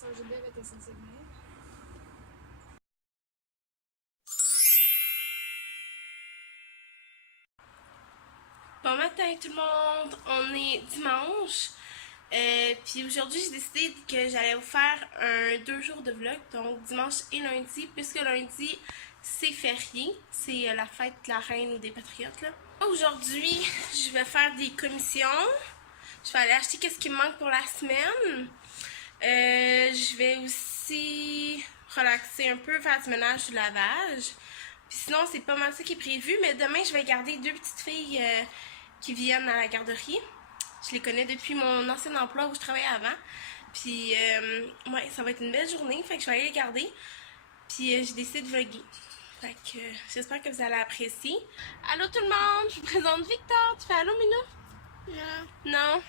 soeur Geneviève était censée venir. Bon matin tout le monde, on est dimanche. Puis aujourd'hui j'ai décidé que j'allais vous faire un 2 jours de vlog, donc dimanche et lundi, puisque lundi c'est férié, c'est la fête de la reine ou des patriotes là. Aujourd'hui je vais faire des commissions, je vais aller acheter qu'est-ce qui me manque pour la semaine. Je vais aussi relaxer un peu, faire du ménage, du lavage. Puis sinon c'est pas mal ça qui est prévu, mais demain je vais garder 2 petites filles qui viennent à la garderie. Je les connais depuis mon ancien emploi où je travaillais avant. Puis, ouais, ça va être une belle journée. Fait que je vais aller les garder. Puis, j'ai décidé de vlogger. Fait que j'espère que vous allez apprécier. Allô tout le monde, je vous présente Victor. Tu fais allô, Minou? Non. Non?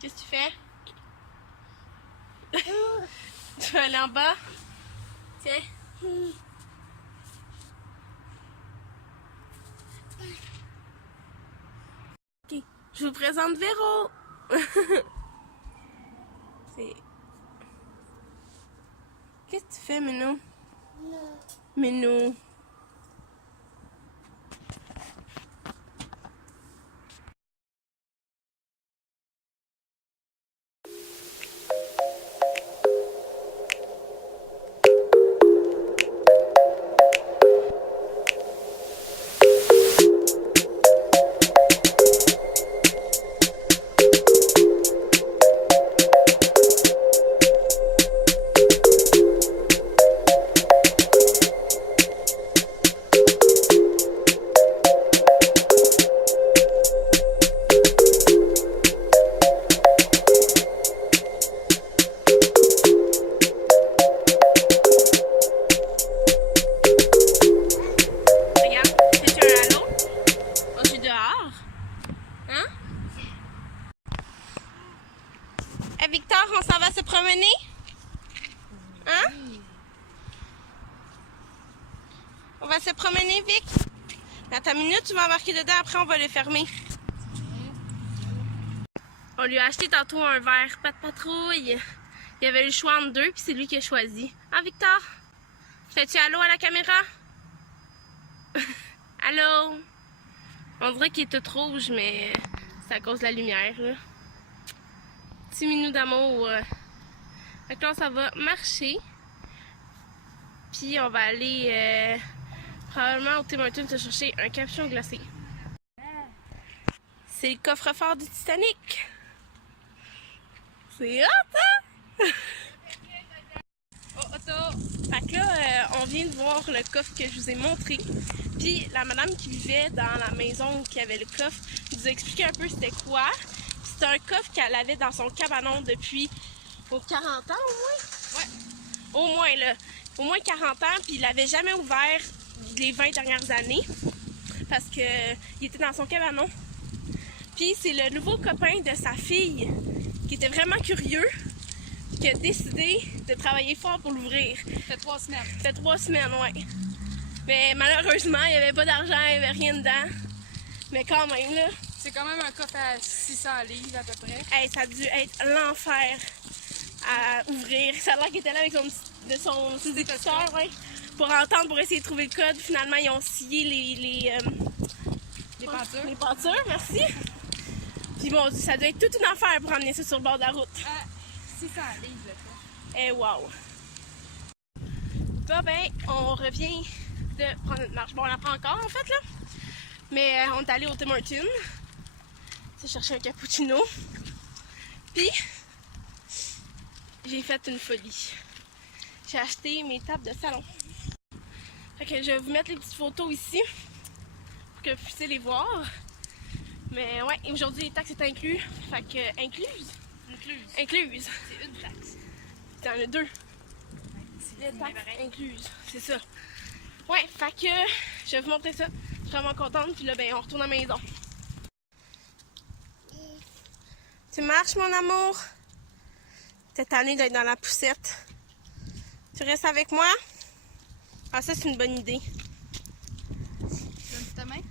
Qu'est-ce que tu fais? Tu vas aller en bas? Tiens. Ok. Je vous présente Véro. C'est... Qu'est-ce que tu fais, Minou? Non. Minou. Victor, on s'en va se promener? Hein? On va se promener, Vic? Dans ta minute, tu vas embarquer dedans, après on va le fermer. On lui a acheté tantôt un verre pas de patrouille. Il y avait le choix entre deux, puis c'est lui qui a choisi. Hein, Victor? Fais-tu allô à la caméra? Allô? On dirait qu'il est tout rouge, mais c'est à cause de la lumière, là. Petit minou d'amour. Fait que là, ça va marcher. Puis on va aller probablement au Tim Hortons se chercher un capuchon glacé. C'est le coffre-fort du Titanic. C'est hot, hein? Oh, auto! Fait que là, on vient de voir le coffre que je vous ai montré. Puis la madame qui vivait dans la maison qui avait le coffre nous a expliqué un peu c'était quoi. C'est un coffre qu'elle avait dans son cabanon depuis 40 ans au moins? Ouais. Au moins, là. Au moins 40 ans, puis il l'avait jamais ouvert les 20 dernières années. Parce que il était dans son cabanon. Puis c'est le nouveau copain de sa fille qui était vraiment curieux, qui a décidé de travailler fort pour l'ouvrir. Ça fait 3 semaines. Ça fait 3 semaines, ouais. Mais malheureusement, il n'y avait pas d'argent, il n'y avait rien dedans. Mais quand même, là. C'est quand même un coffre à 600 livres à peu près. Hey, ça a dû être l'enfer à ouvrir. Ça a l'air qu'il était là avec son détecteur, ouais, pour entendre, pour essayer de trouver le code. Finalement, ils ont scié les pentures. Les pentures, merci. Puis bon, ça doit être toute une affaire pour emmener ça sur le bord de la route. 600 livres, le coffre. Eh wow! Là, ben, on revient de prendre notre marche. Bon, on la prend encore, en fait, là. Mais on est allé au Tim Hortons. C'est chercher un cappuccino. Puis, j'ai fait une folie. J'ai acheté mes tables de salon. Fait que je vais vous mettre les petites photos ici pour que vous puissiez les voir. Mais ouais, aujourd'hui les taxes sont inclus. Fait que incluses? Incluses. C'est une taxe. Il y en a 2. Les taxes incluses, c'est ça. Ouais, fait que je vais vous montrer ça. Je suis vraiment contente. Puis là, ben, on retourne à la maison. Tu marches, mon amour? T'es tannée d'être dans la poussette. Tu restes avec moi? Ah, ça, c'est une bonne idée. Donne ta main.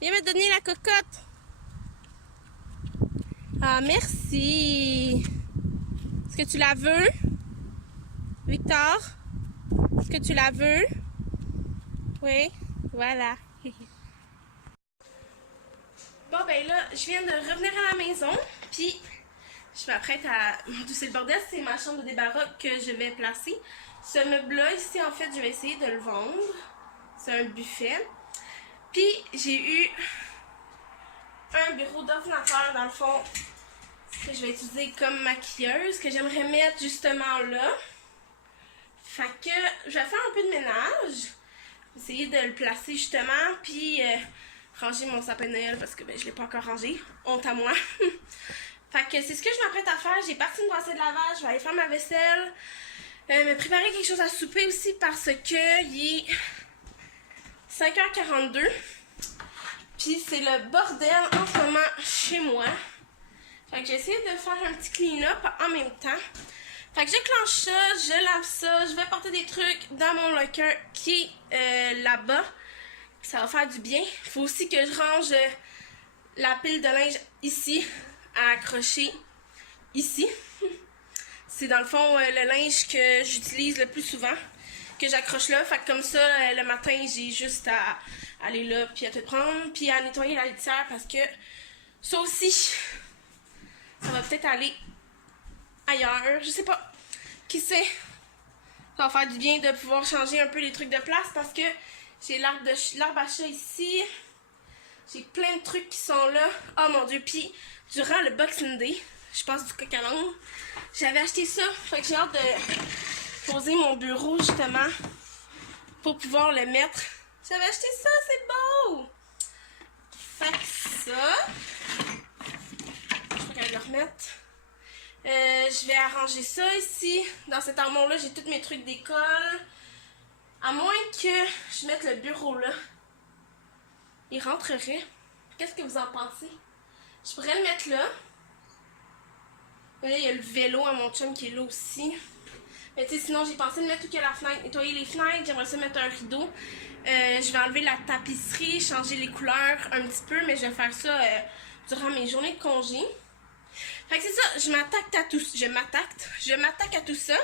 Viens me donner la cocotte. Ah, merci. Est-ce que tu la veux? Victor? Est-ce que tu la veux? Oui, voilà. Bon, ben là, je viens de revenir à la maison, puis je m'apprête à... C'est le bordel, c'est ma chambre de débarras que je vais placer. Ce meuble-là, ici, en fait, je vais essayer de le vendre. C'est un buffet. Puis, j'ai eu un bureau d'ordinateur, dans le fond, que je vais utiliser comme maquilleuse, que j'aimerais mettre justement là. Fait que je vais faire un peu de ménage. Essayer de le placer justement, puis ranger mon sapin de Noël parce que ben, je l'ai pas encore rangé. Honte à moi. Fait que c'est ce que je m'apprête à faire. J'ai parti une brassée de lavage, je vais aller faire ma vaisselle. Me préparer quelque chose à souper aussi parce que il est 5h42. Puis c'est le bordel en ce moment chez moi. Fait que j'essaie de faire un petit clean-up en même temps. Fait que j'éclenche ça, je lave ça, je vais porter des trucs dans mon locker qui est là-bas. Ça va faire du bien. Il faut aussi que je range la pile de linge ici, à accrocher ici. C'est dans le fond le linge que j'utilise le plus souvent, que j'accroche là. Fait que comme ça, le matin, j'ai juste à aller là, puis à tout prendre, puis à nettoyer la litière parce que ça aussi, ça va peut-être aller ailleurs, je sais pas. Qui sait? Ça va faire du bien de pouvoir changer un peu les trucs de place parce que j'ai l'arbre à chat ici. J'ai plein de trucs qui sont là. Oh mon dieu, puis durant le Boxing Day, je passe du coq à l'âne, j'avais acheté ça. Fait que j'ai hâte de poser mon bureau justement pour pouvoir le mettre. J'avais acheté ça, c'est beau! Fait que ça, je vais quand même le remettre. Je vais arranger ça ici. Dans cet armoire-là, j'ai tous mes trucs d'école. À moins que je mette le bureau là. Il rentrerait. Qu'est-ce que vous en pensez? Je pourrais le mettre là. Là, il y a le vélo à mon chum qui est là aussi. Mais tu sais, sinon, j'ai pensé de mettre tout que la fenêtre. Nettoyer les fenêtres. J'aimerais ça mettre un rideau. Je vais enlever la tapisserie, changer les couleurs un petit peu. Mais je vais faire ça durant mes journées de congé. Fait que c'est ça, je m'attaque à tout ça.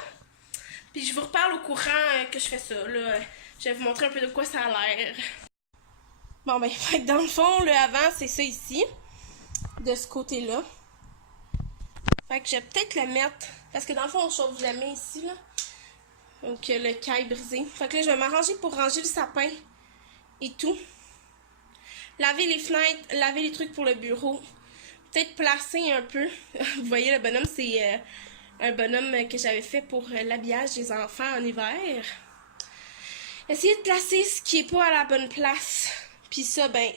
Puis je vous reparle au courant que je fais ça. Là, je vais vous montrer un peu de quoi ça a l'air. Bon ben, dans le fond, le avant, c'est ça ici. De ce côté-là. Fait que je vais peut-être le mettre. Parce que dans le fond, on chauffe jamais ici, là. Donc le caille brisé. Fait que là, je vais m'arranger pour ranger le sapin. Et tout. Laver les fenêtres, laver les trucs pour le bureau. Peut-être placer un peu. Vous voyez, le bonhomme, c'est un bonhomme que j'avais fait pour l'habillage des enfants en hiver. Essayer de placer ce qui est pas à la bonne place. Puis ça, ben,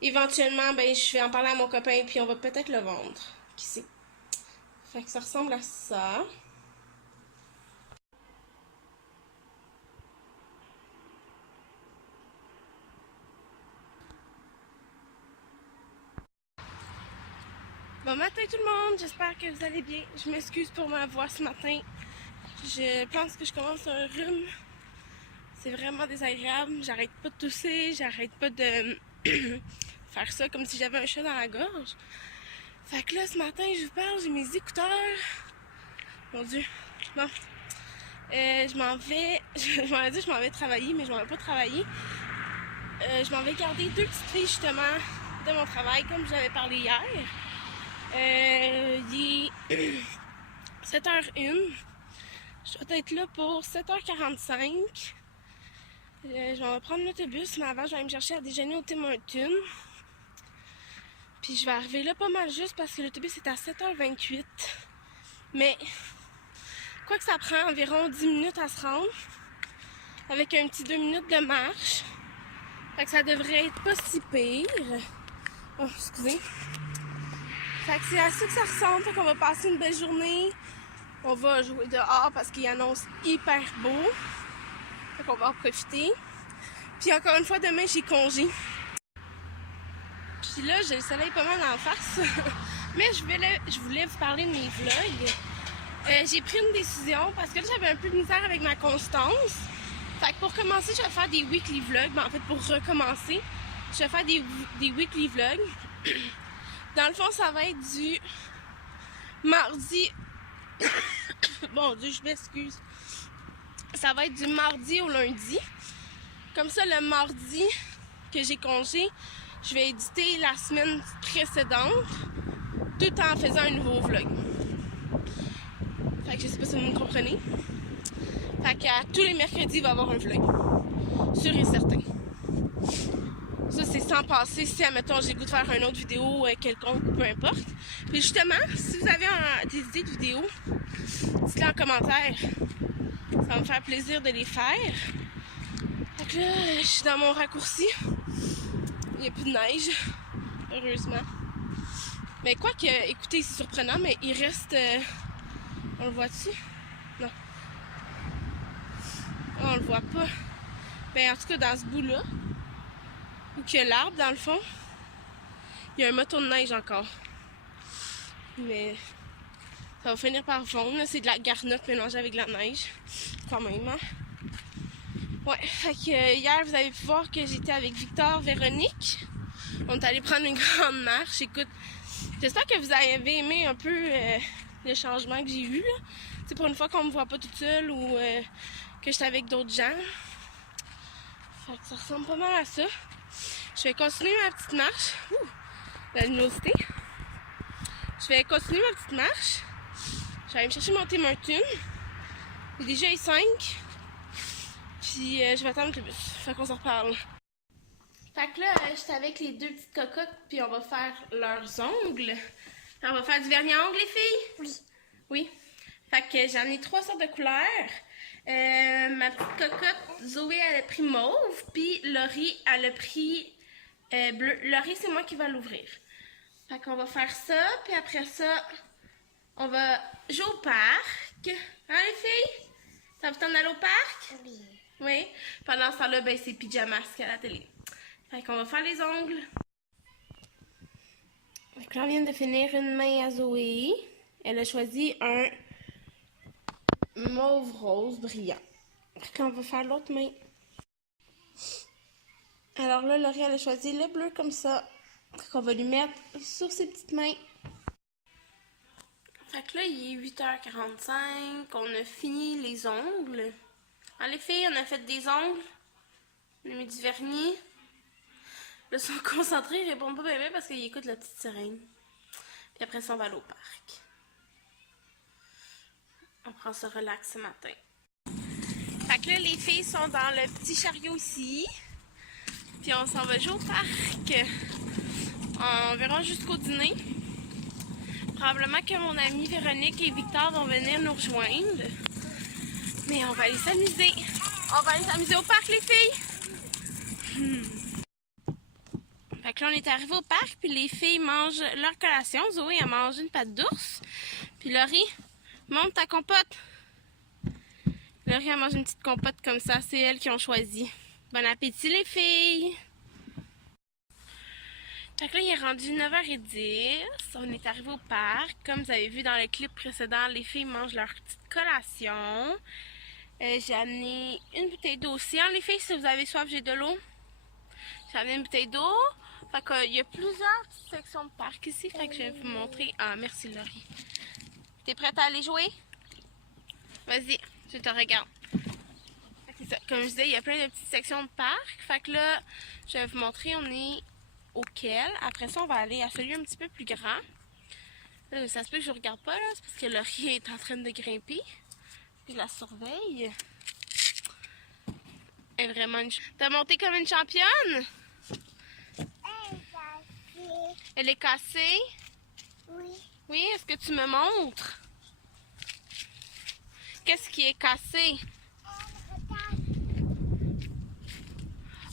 éventuellement, ben, je vais en parler à mon copain, puis on va peut-être le vendre. Qui sait? Fait que ça ressemble à ça. Bon matin tout le monde, j'espère que vous allez bien. Je m'excuse pour ma voix ce matin. Je pense que je commence un rhume. C'est vraiment désagréable. J'arrête pas de tousser, j'arrête pas de faire ça comme si j'avais un chat dans la gorge. Fait que là, ce matin, je vous parle, j'ai mes écouteurs. Mon Dieu. Bon. Je m'en vais travailler, mais je m'en vais pas travailler. Je m'en vais garder 2 petites filles justement de mon travail, comme j'avais parlé hier. Il est 7h01. Je dois être là pour 7h45. Je vais prendre l'autobus, mais avant, je vais aller me chercher à déjeuner au Tim Hortons. Puis je vais arriver là pas mal juste parce que l'autobus est à 7h28. Mais, quoi que ça prend environ 10 minutes à se rendre, avec un petit 2 minutes de marche. Fait que ça devrait être pas si pire. Oh, excusez. Fait que c'est à ça que ça ressemble. Fait qu'on va passer une belle journée. On va jouer dehors parce qu'il annonce hyper beau. Fait qu'on va en profiter. Puis encore une fois, demain, j'ai congé. Puis là, j'ai le soleil pas mal en face. Mais je voulais vous parler de mes vlogs. J'ai pris une décision parce que là, j'avais un peu de misère avec ma constance. Fait que pour commencer, je vais faire des weekly vlogs. Mais en fait, pour recommencer, Je vais faire des weekly vlogs. Dans le fond, ça va être du mardi. Bon Dieu, je m'excuse. Ça va être du mardi au lundi. Comme ça, le mardi que j'ai congé, je vais éditer la semaine précédente tout en faisant un nouveau vlog. Fait que je sais pas si vous me comprenez. Fait qu'à tous les mercredis, il va y avoir un vlog. Sûr et certain. Ça, c'est sans passer si, admettons, j'ai le goût de faire une autre vidéo quelconque ou peu importe. Puis justement, si vous avez des idées de vidéos, dites-les en commentaire. Ça va me faire plaisir de les faire. Fait que là, je suis dans mon raccourci. Il n'y a plus de neige, heureusement. Mais quoi que, écoutez, c'est surprenant, mais il reste... on le voit-tu? Non. On le voit pas. Ben, en tout cas, dans ce bout-là, où qu'il y a l'arbre, dans le fond, il y a un moton de neige encore. Mais ça va finir par fondre. C'est de la garnotte mélangée avec de la neige. Quand même, hein? Ouais, fait que hier, vous avez pu voir que j'étais avec Victor, Véronique. On est allé prendre une grande marche. Écoute, j'espère que vous avez aimé un peu le changement que j'ai eu, là. Tu sais, pour une fois qu'on me voit pas toute seule ou que j'étais avec d'autres gens. Fait que ça ressemble pas mal à ça. Je vais continuer ma petite marche. Ouh, la luminosité. Je vais continuer ma petite marche. Je vais aller me chercher mon Tim Hortons. Il est déjà 5. Puis je vais attendre le bus. Fait qu'on s'en reparle. Fait que là, j'étais avec les deux petites cocottes, puis on va faire leurs ongles. On va faire du vernis à ongles, les filles? Oui. Oui. Fait que j'en ai 3 sortes de couleurs. Ma petite cocotte, Zoé, elle a pris mauve, puis Laurie, elle a pris bleu. Laurie, c'est moi qui va l'ouvrir. Fait qu'on va faire ça, puis après ça, on va jouer au parc. Hein, les filles? Ça vous tente d'aller au parc? Oui. Oui. Pendant ce temps-là, ben, c'est pyjamasque à la télé. Fait qu'on va faire les ongles. Donc là, on vient de finir une main à Zoé. Elle a choisi un mauve rose brillant. Fait qu'on va faire l'autre main. Alors là, Laurie, elle a choisi le bleu comme ça. Fait qu'on va lui mettre sur ses petites mains. Fait que là, il est 8h45. On a fini les ongles. Alors, les filles, on a fait des ongles. On a mis du vernis. Là, ils sont concentrés, ils répondent pas bien parce qu'ils écoutent la petite sirène. Puis après ça, on va aller au parc. On prend ce relax ce matin. Fait que là, les filles sont dans le petit chariot ici. Puis on s'en va jouer au parc. On verra jusqu'au dîner. Probablement que mon amie Véronique et Victor vont venir nous rejoindre. Mais on va aller s'amuser. On va aller s'amuser au parc, les filles. Fait que là, on est arrivé au parc, puis les filles mangent leur collation. Zoé a mangé une pâte d'ours. Puis Laurie, monte ta compote. Laurie a mangé une petite compote comme ça. C'est elles qui ont choisi. Bon appétit, les filles! Fait que là, il est rendu 9h10. On est arrivé au parc. Comme vous avez vu dans le clip précédent, les filles mangent leur petite collation. J'ai amené une bouteille d'eau aussi. Hein, les filles, si vous avez soif, j'ai de l'eau. J'ai amené une bouteille d'eau. Fait qu'il y a plusieurs petites sections de parc ici. Fait que je vais vous montrer. Ah, merci Laurie. T'es prête à aller jouer? Vas-y, je te regarde. C'est ça. Comme je disais, il y a plein de petites sections de parc. Fait que là, je vais vous montrer, on est auquel. Après ça, on va aller à celui un petit peu plus grand. Là, ça se peut que je ne regarde pas, là. C'est parce que Laurie est en train de grimper. Puis je la surveille. Elle est vraiment une... T'as monté comme une championne? Elle est cassée? Oui. Oui, est-ce que tu me montres? Qu'est-ce qui est cassé?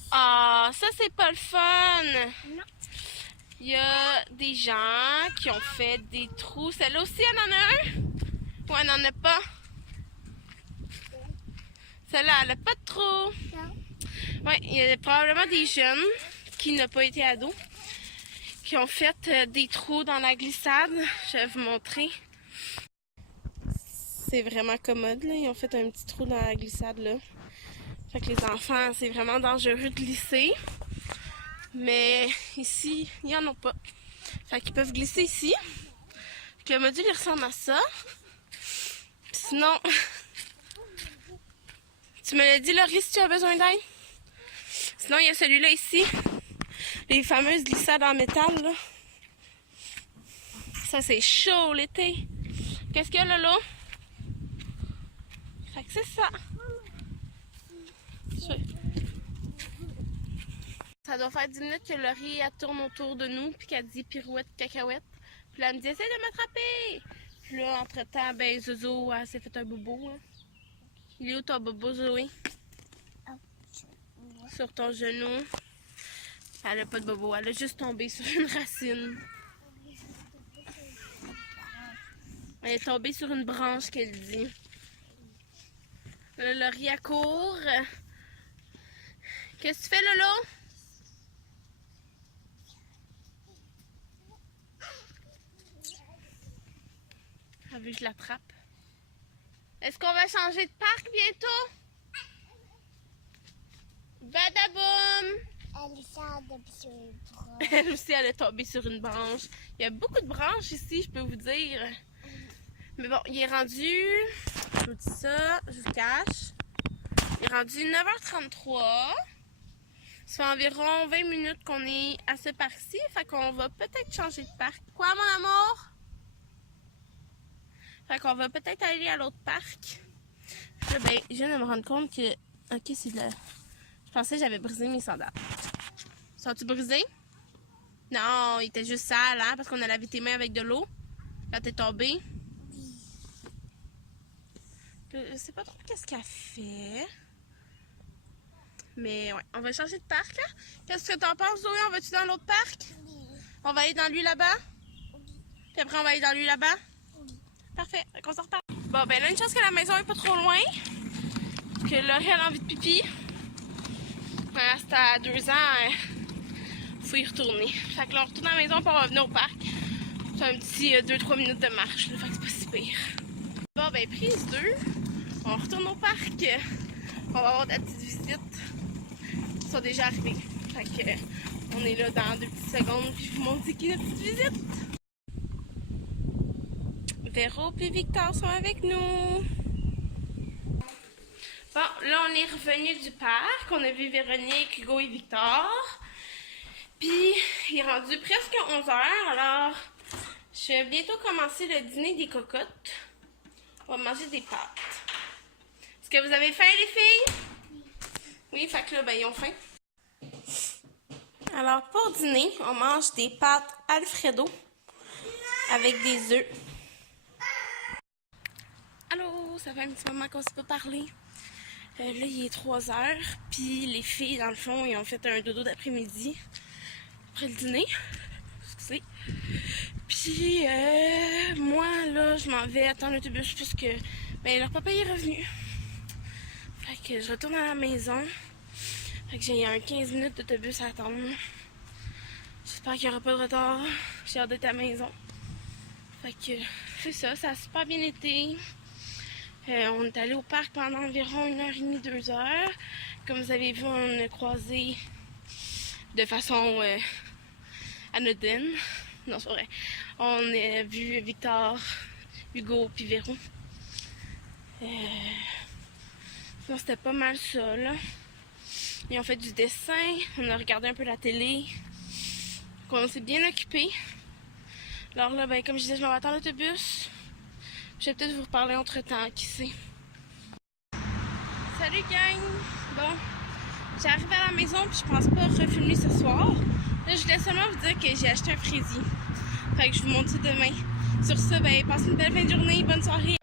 Ah, ça c'est pas le fun! Non. Il y a des gens qui ont fait des trous. Celle-là aussi, elle en a un? Ou elle n'en a pas? Celle-là, elle n'a pas de trou. Non. Oui, il y a probablement des jeunes qui n'ont pas été ados qui ont fait des trous dans la glissade. Je vais vous montrer. C'est vraiment commode, là. Ils ont fait un petit trou dans la glissade, là. Fait que les enfants, c'est vraiment dangereux de glisser. Mais ici, il n'y en a pas. Fait qu'ils peuvent glisser ici. Fait que le module, il ressemble à ça. Sinon, tu me l'as dit, Laurie, si tu as besoin d'aide. Sinon, il y a celui-là ici. Les fameuses glissades en métal, là. Ça, c'est chaud l'été. Qu'est-ce qu'il y a, Lolo? Fait que c'est ça. Ça doit faire 10 minutes que Laurie, elle tourne autour de nous, puis qu'elle dit pirouette, cacahuète. Puis là, elle me dit, essaye de m'attraper. Puis là, entre-temps, ben, Zozo, elle s'est fait un bobo. Hein. Il est où ton bobo, Zoé? Sur ton genou. Elle a pas de bobo, elle a juste tombé sur une racine. Elle est tombée sur une branche qu'elle dit. Là, Laurie, elle court. Qu'est-ce que tu fais, Lolo? Elle veut que je l'attrape. Est-ce qu'on va changer de parc bientôt? Badaboum! Elle aussi, elle est tombée sur une branche. Il y a beaucoup de branches ici, je peux vous dire. Mais bon, il est rendu... Je vous dis ça, je vous cache. Il est rendu 9h33. Ça fait environ 20 minutes qu'on est à ce parc-ci. Fait qu'on va peut-être changer de parc. Quoi, mon amour? Fait qu'on va peut-être aller à l'autre parc. Puis là, ben, je viens de me rendre compte que... Ok, c'est de la... Je pensais que j'avais brisé mes sandales. Sont-tu brisés? Non, il était juste sale, hein? Parce qu'on a lavé tes mains avec de l'eau. Quand t'es tombée. Je sais pas trop qu'est-ce qu'elle fait. Mais ouais, on va changer de parc, là. Qu'est-ce que t'en penses, Zoé? On va-tu dans l'autre parc? Oui. On va aller dans lui là-bas? Oui. Puis après, on va aller dans lui là-bas? Oui. Parfait, on s'en repart. Bon, ben là, une chance que la maison est pas trop loin. Que Laurie a envie de pipi. C'était à 2 ans, faut y retourner. Fait que là, on retourne à la maison, puis on va venir au parc. C'est un petit 2-3 minutes de marche, là, fait que c'est pas si pire. Bon, ben, prise 2. On retourne au parc. On va avoir de la petite visite. Ils sont déjà arrivés. Fait que on est là dans 2 petites secondes, puis je vous montre c'est qui la petite visite. Véro puis Victor sont avec nous. Bon, là, on est revenu du parc. On a vu Véronique, Hugo et Victor. Puis, il est rendu presque 11h. Alors, je vais bientôt commencer le dîner des cocottes. On va manger des pâtes. Est-ce que vous avez faim, les filles? Oui, fait que là, ben, ils ont faim. Alors, pour dîner, on mange des pâtes Alfredo avec des œufs. Allô, ça fait un petit moment qu'on ne s'est pas parlé. Là, il est 3h, puis les filles, dans le fond, ils ont fait un dodo d'après-midi après le dîner. Excusez. Puis, moi, là, je m'en vais attendre l'autobus puisque ben, leur papa est revenu. Fait que je retourne à la maison. Fait que j'ai un 15 minutes d'autobus à attendre. J'espère qu'il n'y aura pas de retard. J'ai hâte d'être à la maison. Fait que c'est ça, ça a super bien été. On est allé au parc pendant environ 1h30, 2h. Comme vous avez vu, on a croisé de façon anodine. Non, c'est vrai. On a vu Victor, Hugo puis Véro. Sinon, c'était pas mal ça, là. Ils ont fait du dessin. On a regardé un peu la télé. On s'est bien occupé. Alors là, ben, comme je disais, je m'en vais attendre l'autobus. Je vais peut-être vous reparler entre temps, qui sait. Salut gang! Bon, j'arrive à la maison puis je pense pas refilmer ce soir. Là, je voulais seulement vous dire que j'ai acheté un fraisier. Fait que je vous montre ça demain. Sur ça, ben, passez une belle fin de journée, bonne soirée!